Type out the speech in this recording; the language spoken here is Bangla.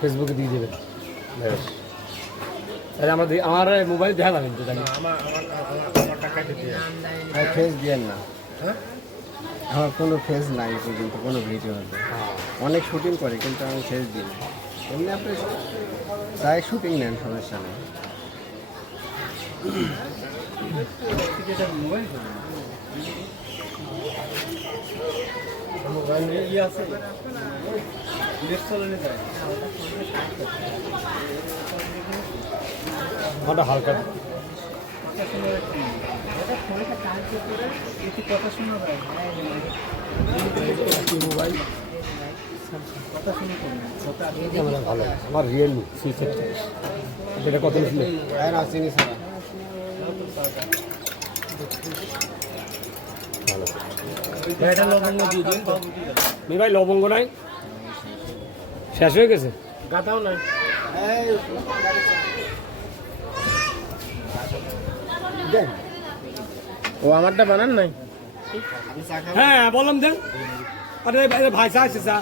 ফেসবুকে দিয়ে দেবেন। আমার মোবাইল দেখা যাবেন তো জানি ফেস দিয়েন না, আমার কোনো ফেস নাই পর্যন্ত কোনো ভিডিও হবে। অনেক শুটিং করে কিন্তু আমি ফেস দিই না। এমনি আপনি যাই শুটিং নেন, সমস্যা নেই। আমারটা হালকা মোবাইল ক্যামেরা ভালো, আমার রিয়েলমি C7 এটা কত ছিল? চিনি ছাড়া ভালো। ভাই লবঙ্গ নাই, শেষ হয়ে গেছে, গাতাও নাই। ও আমারটা বানান নাই। হ্যাঁ বললাম দেন, আরে ভাই চা আছে চা।